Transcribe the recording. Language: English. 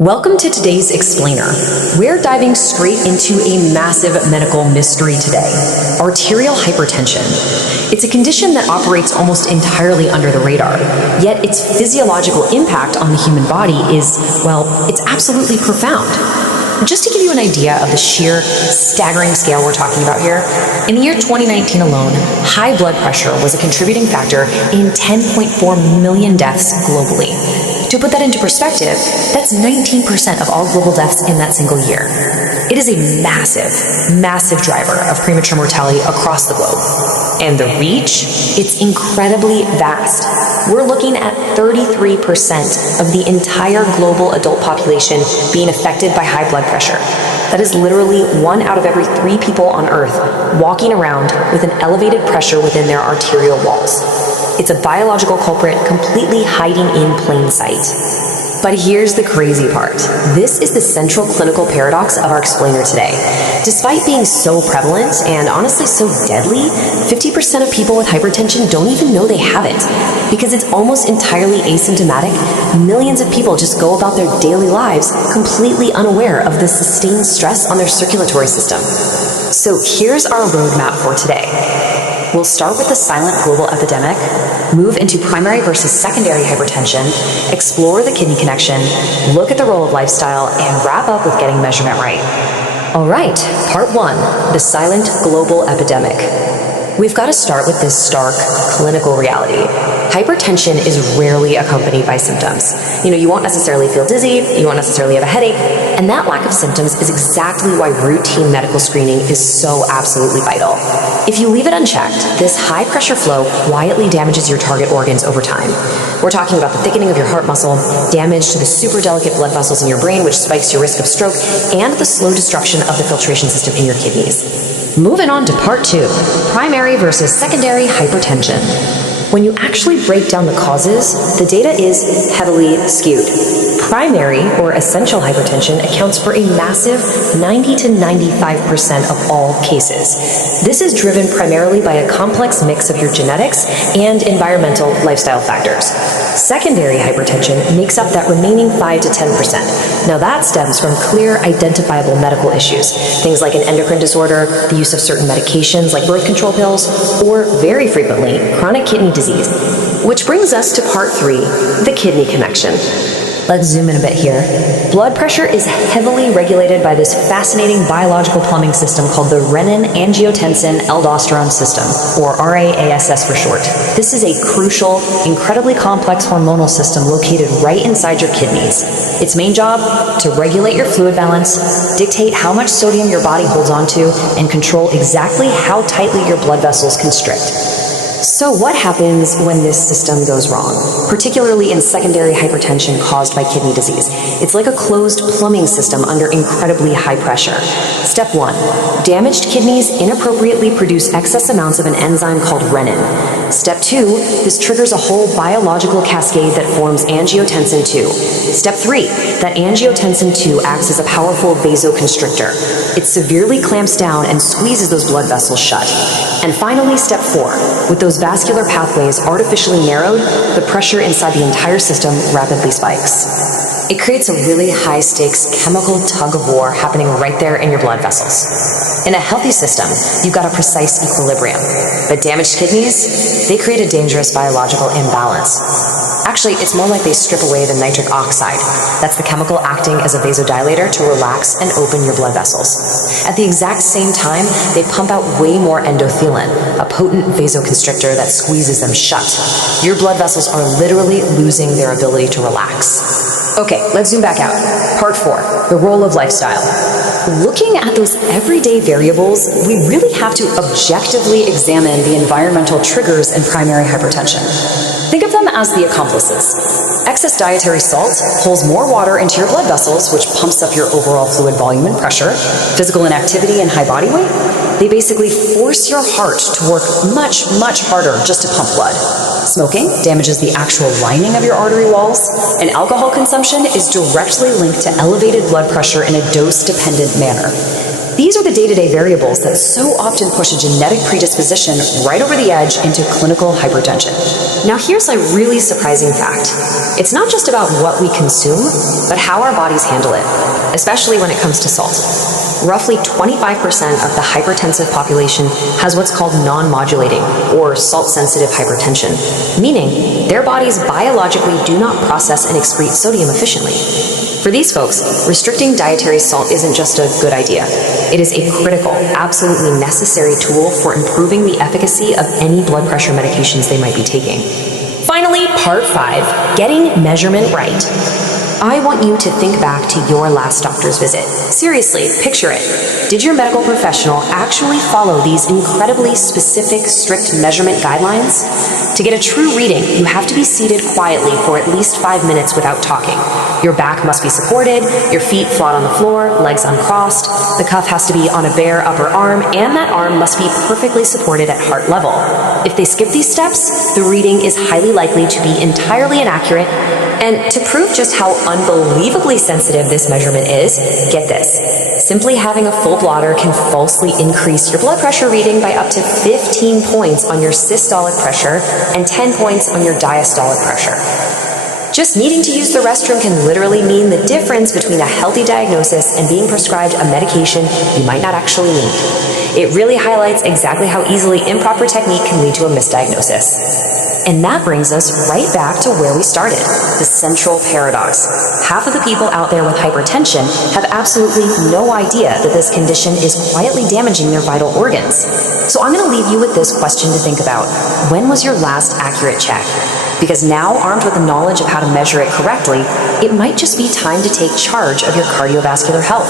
Welcome to today's Explainer. We're diving straight into a massive medical mystery today, arterial hypertension. It's a condition that operates almost entirely under the radar, yet its physiological impact on the human body is, well, it's absolutely profound. Just to give you an idea of the sheer staggering scale we're talking about here, in the year 2019 alone, high blood pressure was a contributing factor in 10.4 million deaths globally. To put that into perspective, that's 19% of all global deaths in that single year. It is a massive driver of premature mortality across the globe. And the reach, it's incredibly vast. We're looking at 33% of the entire global adult population being affected by high blood pressure. That is literally 1 out of every 3 people on Earth walking around with an elevated pressure within their arterial walls. It's a biological culprit completely hiding in plain sight. But here's the crazy part. This is the central clinical paradox of our explainer today. Despite being so prevalent and honestly so deadly, 50% of people with hypertension don't even know they have it. Because it's almost entirely asymptomatic, millions of people just go about their daily lives completely unaware of the sustained stress on their circulatory system. So here's our roadmap for today. We'll start with the silent global epidemic, move into primary versus secondary hypertension, explore the kidney connection, look at the role of lifestyle, and wrap up with getting measurement right. All right, part 1, the silent global epidemic. We've got to start with this stark clinical reality. Hypertension is rarely accompanied by symptoms. You won't necessarily feel dizzy, you won't necessarily have a headache, and that lack of symptoms is exactly why routine medical screening is so absolutely vital. If you leave it unchecked, this high pressure flow quietly damages your target organs over time. We're talking about the thickening of your heart muscle, damage to the super delicate blood vessels in your brain, which spikes your risk of stroke, and the slow destruction of the filtration system in your kidneys. Moving on to part 2, primary versus secondary hypertension. When you actually break down the causes, the data is heavily skewed. Primary or essential hypertension accounts for a massive 90 to 95% of all cases. This is driven primarily by a complex mix of your genetics and environmental lifestyle factors. Secondary hypertension makes up that remaining 5 to 10%. Now that stems from clear identifiable medical issues, things like an endocrine disorder, the use of certain medications like birth control pills, or very frequently, chronic kidney disease. Which brings us to part 3, the kidney connection. Let's zoom in a bit here. Blood pressure is heavily regulated by this fascinating biological plumbing system called the renin-angiotensin-aldosterone system, or RAASS for short. This is a crucial, incredibly complex hormonal system located right inside your kidneys. Its main job? To regulate your fluid balance, dictate how much sodium your body holds onto, and control exactly how tightly your blood vessels constrict. So what happens when this system goes wrong, particularly in secondary hypertension caused by kidney disease? It's like a closed plumbing system under incredibly high pressure. Step 1, damaged kidneys inappropriately produce excess amounts of an enzyme called renin. Step 2, this triggers a whole biological cascade that forms angiotensin II. Step 3, that angiotensin II acts as a powerful vasoconstrictor. It severely clamps down and squeezes those blood vessels shut. And finally, step 4, with those vascular pathways artificially narrowed, the pressure inside the entire system rapidly spikes. It creates a really high-stakes chemical tug-of-war happening right there in your blood vessels. In a healthy system, you've got a precise equilibrium. But damaged kidneys, they create a dangerous biological imbalance. Actually, it's more like they strip away the nitric oxide. That's the chemical acting as a vasodilator to relax and open your blood vessels. At the exact same time, they pump out way more endothelin, a potent vasoconstrictor that squeezes them shut. Your blood vessels are literally losing their ability to relax. Okay, let's zoom back out. Part 4, the role of lifestyle. Looking at those everyday variables, we really have to objectively examine the environmental triggers in primary hypertension. Think of them as the accomplices. Excess dietary salt pulls more water into your blood vessels, which pumps up your overall fluid volume and pressure. Physical inactivity and high body weight, they basically force your heart to work much harder just to pump blood. Smoking damages the actual lining of your artery walls, and alcohol consumption is directly linked to elevated blood pressure in a dose-dependent manner. These are the day-to-day variables that so often push a genetic predisposition right over the edge into clinical hypertension. Now here's a really surprising fact. It's not just about what we consume, but how our bodies handle it, especially when it comes to salt. Roughly 25% of the hypertensive population has what's called non-modulating or salt-sensitive hypertension, meaning their bodies biologically do not process and excrete sodium efficiently. For these folks, restricting dietary salt isn't just a good idea. It is a critical, absolutely necessary tool for improving the efficacy of any blood pressure medications they might be taking. Finally, part 5, getting measurement right. I want you to think back to your last doctor's visit. Seriously, picture it. Did your medical professional actually follow these incredibly specific, strict measurement guidelines? To get a true reading, you have to be seated quietly for at least 5 minutes without talking. Your back must be supported, your feet flat on the floor, legs uncrossed, the cuff has to be on a bare upper arm, and that arm must be perfectly supported at heart level. If they skip these steps, the reading is highly likely to be entirely inaccurate. And to prove just how unbelievably sensitive this measurement is, get this. Simply having a full bladder can falsely increase your blood pressure reading by up to 15 points on your systolic pressure and 10 points on your diastolic pressure. Just needing to use the restroom can literally mean the difference between a healthy diagnosis and being prescribed a medication you might not actually need. It really highlights exactly how easily improper technique can lead to a misdiagnosis. And that brings us right back to where we started, the central paradox. Half of the people out there with hypertension have absolutely no idea that this condition is quietly damaging their vital organs. So I'm going to leave you with this question to think about. When was your last accurate check? Because now, armed with the knowledge of how to measure it correctly, it might just be time to take charge of your cardiovascular health.